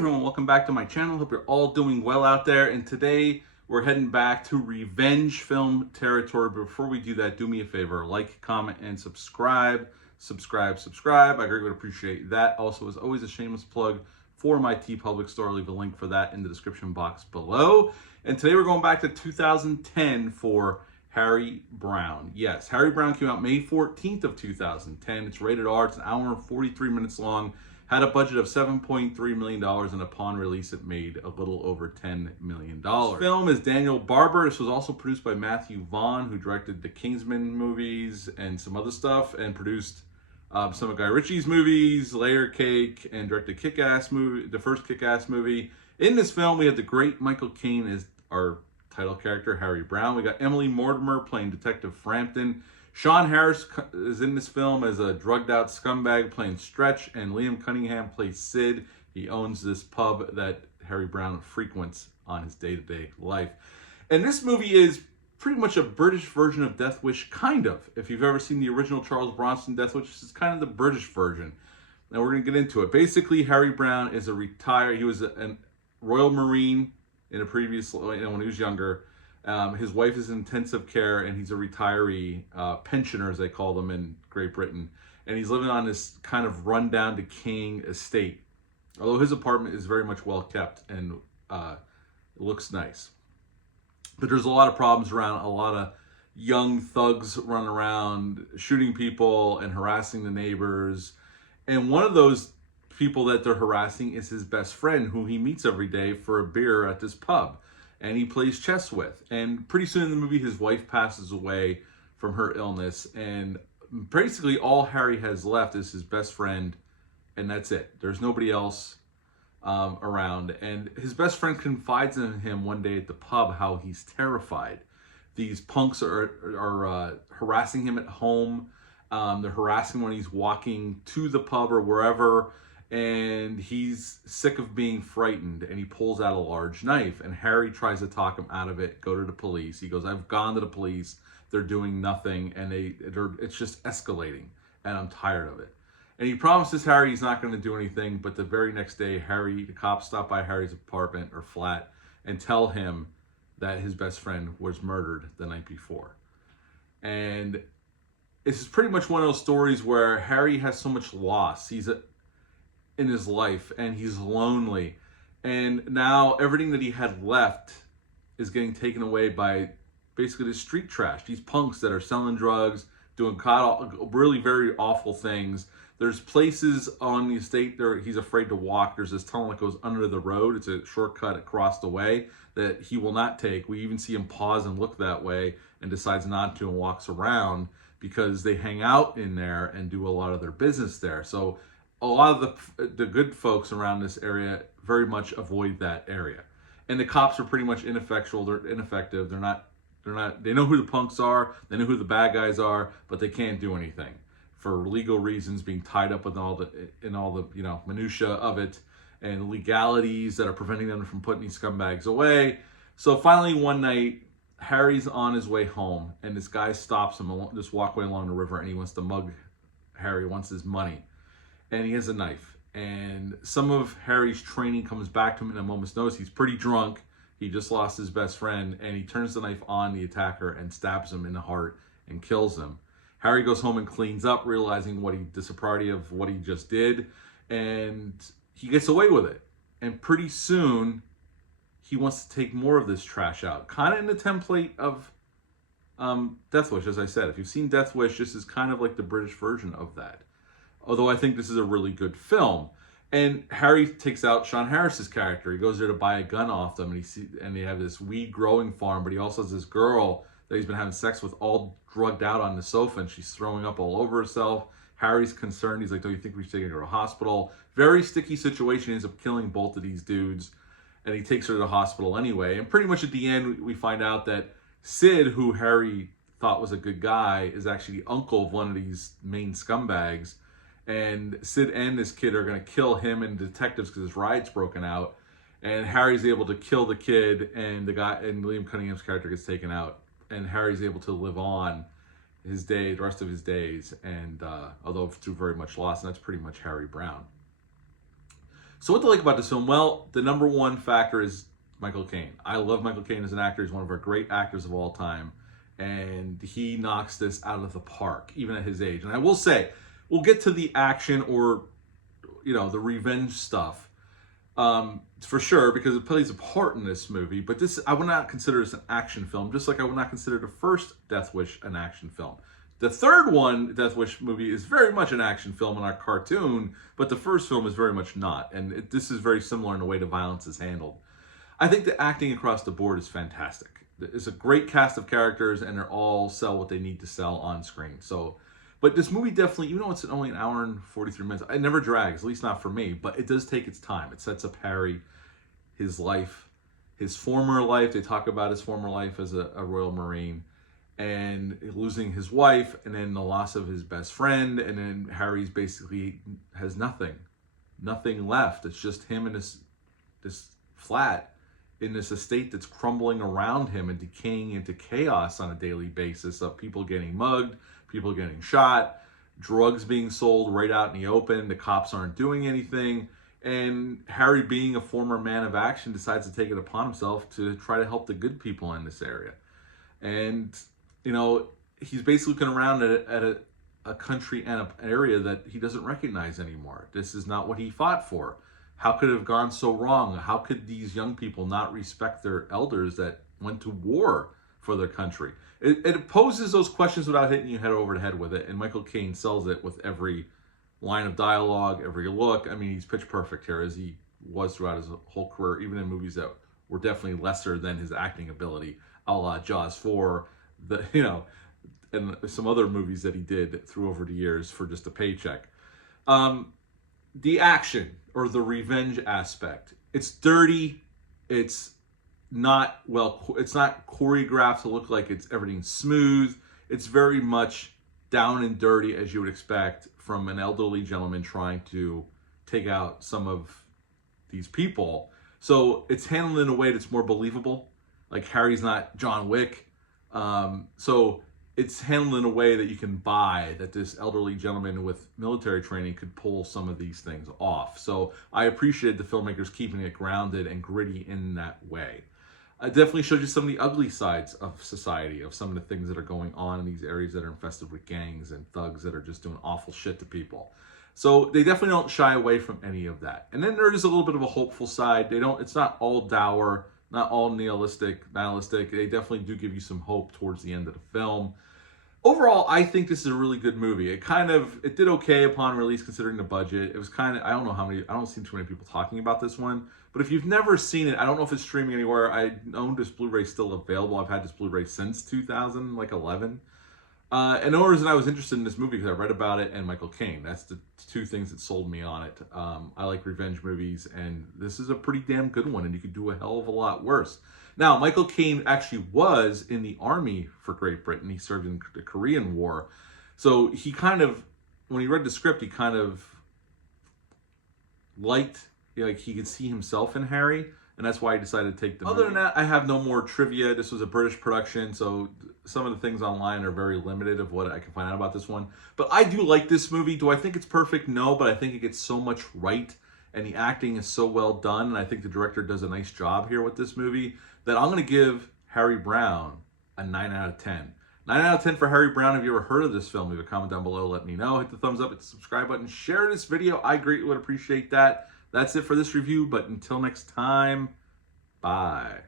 everyone, welcome back to my channel. Hope you're all doing well out there. And today we're heading back to revenge film territory. But before we do that, do me a favor, like, comment, and subscribe. Subscribe. I greatly would appreciate that. Also, as always, a shameless plug for my TeePublic store. I'll leave a link for that in the description box below. And today we're going back to 2010 for Harry Brown. Yes, Harry Brown came out May 14th of 2010. It's rated R. It's an hour and 43 minutes long. Had a budget of $7.3 million, and upon release, it made a little over $10 million. This film is Daniel Barber. This was also produced by Matthew Vaughn, who directed the Kingsman movies and some other stuff, and produced some of Guy Ritchie's movies, Layer Cake, and directed Kick-Ass movie, the first Kick-Ass movie. In this film, we had the great Michael Caine as our title character, Harry Brown. We got Emily Mortimer playing Detective Frampton. Sean Harris is in this film as a drugged-out scumbag playing Stretch, and Liam Cunningham plays Sid. He owns this pub that Harry Brown frequents on his day-to-day life. And this movie is pretty much a British version of Death Wish, kind of. If you've ever seen the original Charles Bronson Death Wish, this is kind of the British version. And we're going to get into it. Basically, Harry Brown is he was a Royal Marine in a previous, when he was younger. His wife is in intensive care, and he's a retiree, pensioner as they call them in Great Britain. And he's living on this kind of rundown, decaying estate. Although his apartment is very much well kept and looks nice. But there's a lot of problems around. A lot of young thugs run around shooting people and harassing the neighbors. And one of those people that they're harassing is his best friend, who he meets every day for a beer at this pub. And he plays chess with. And pretty soon in the movie, his wife passes away from her illness. And basically all Harry has left is his best friend, and that's it. There's nobody else around. And his best friend confides in him one day at the pub how he's terrified. These punks are harassing him at home. They're harassing him when he's walking to the pub or wherever. And he's sick of being frightened, and he pulls out a large knife, and Harry tries to talk him out of it, go to the police. He goes, I've gone to the police, they're doing nothing, and it's just escalating, and I'm tired of it. And he promises Harry he's not going to do anything, but the very next day, the cops stop by Harry's apartment or flat and tell him that his best friend was murdered the night before. And this is pretty much one of those stories where Harry has so much loss. In his life, and he's lonely, and now everything that he had left is getting taken away by basically the street trash, these punks that are selling drugs, doing really very awful things. There's places on the estate there he's afraid to walk. There's this tunnel that goes under the road. It's a shortcut across the way that he will not take. We even see him pause and look that way and decides not to and walks around because they hang out in there and do a lot of their business there. So a lot of the good folks around this area very much avoid that area. And the cops are pretty much ineffectual. They're ineffective. They know who the punks are. They know who the bad guys are, but they can't do anything for legal reasons, being tied up with all the minutia of it and legalities that are preventing them from putting these scumbags away. So finally one night, Harry's on his way home, and this guy stops him along this walkway along the river, and he wants to mug Harry, wants his money. And he has a knife. And some of Harry's training comes back to him in a moment's notice. He's pretty drunk. He just lost his best friend. And he turns the knife on the attacker and stabs him in the heart and kills him. Harry goes home and cleans up, realizing the sobriety of what he just did. And he gets away with it. And pretty soon, he wants to take more of this trash out. Kind of in the template of Death Wish, as I said. If you've seen Death Wish, this is kind of like the British version of that. Although I think this is a really good film. And Harry takes out Sean Harris's character. He goes there to buy a gun off them, and they have this weed growing farm, but he also has this girl that he's been having sex with all drugged out on the sofa, and she's throwing up all over herself. Harry's concerned. He's like, don't you think we should take her to a hospital? Very sticky situation. He ends up killing both of these dudes, and he takes her to the hospital anyway. And pretty much at the end, we find out that Sid, who Harry thought was a good guy, is actually the uncle of one of these main scumbags. And Sid and this kid are going to kill him and detectives because his ride's broken out. And Harry's able to kill the kid, and Liam Cunningham's character gets taken out. And Harry's able to live on the rest of his days, and although through very much loss, and that's pretty much Harry Brown. So what to like about this film? Well, the number one factor is Michael Caine. I love Michael Caine as an actor. He's one of our great actors of all time. And he knocks this out of the park, even at his age. And I will say, we'll get to the action or, the revenge stuff for sure, because it plays a part in this movie. But this, I would not consider this an action film, just like I would not consider the first Death Wish an action film. The third one, Death Wish movie, is very much an action film and a cartoon, but the first film is very much not. And this is very similar in the way the violence is handled. I think the acting across the board is fantastic. It's a great cast of characters, and they all sell what they need to sell on screen. So, but this movie definitely, even though it's only an hour and 43 minutes, it never drags, at least not for me, but it does take its time. It sets up Harry, his life, his former life. They talk about his former life as a Royal Marine, and losing his wife, and then the loss of his best friend, and then Harry's basically has nothing left. It's just him in this flat in this estate that's crumbling around him and decaying into chaos on a daily basis of people getting mugged, people getting shot, drugs being sold right out in the open. The cops aren't doing anything. And Harry, being a former man of action, decides to take it upon himself to try to help the good people in this area. And he's basically looking around at a country and an area that he doesn't recognize anymore. This is not what he fought for. How could it have gone so wrong? How could these young people not respect their elders that went to war for their country? It poses those questions without hitting you head over the head with it, and Michael Caine sells it with every line of dialogue, every look. I mean, he's pitch perfect here, as he was throughout his whole career, even in movies that were definitely lesser than his acting ability, a la Jaws 4, and some other movies that he did through over the years for just a paycheck. The action or the revenge aspect, it's dirty. It's not choreographed to look like everything's smooth. It's very much down and dirty, as you would expect from an elderly gentleman trying to take out some of these people. So it's handled in a way that's more believable. Like, Harry's not John Wick. So it's handled in a way that you can buy that this elderly gentleman with military training could pull some of these things off. So I appreciated the filmmakers keeping it grounded and gritty in that way. It definitely shows you some of the ugly sides of society, of some of the things that are going on in these areas that are infested with gangs and thugs that are just doing awful shit to people. So they definitely don't shy away from any of that. And then there is a little bit of a hopeful side. It's not all dour, not all nihilistic. They definitely do give you some hope towards the end of the film. Overall, I think this is a really good movie. It did okay upon release considering the budget. It was I don't see too many people talking about this one. But if you've never seen it, I don't know if it's streaming anywhere. I own this Blu-ray still available. I've had this Blu-ray since 2011. And the only reason I was interested in this movie because I read about it and Michael Caine. That's the two things that sold me on it. I like revenge movies, and this is a pretty damn good one, and you could do a hell of a lot worse. Now, Michael Caine actually was in the army for Great Britain. He served in the Korean War. So he when he read the script, he kind of liked, he could see himself in Harry, and that's why he decided to take the movie. Other than that, I have no more trivia. This was a British production, so some of the things online are very limited of what I can find out about this one. But I do like this movie. Do I think it's perfect? No, but I think it gets so much right, and the acting is so well done, and I think the director does a nice job here with this movie, that I'm going to give Harry Brown a 9 out of 10. 9 out of 10 for Harry Brown. Have you ever heard of this film? Leave a comment down below. Let me know. Hit the thumbs up, hit the subscribe button, share this video. I greatly would appreciate that. That's it for this review, but until next time, bye.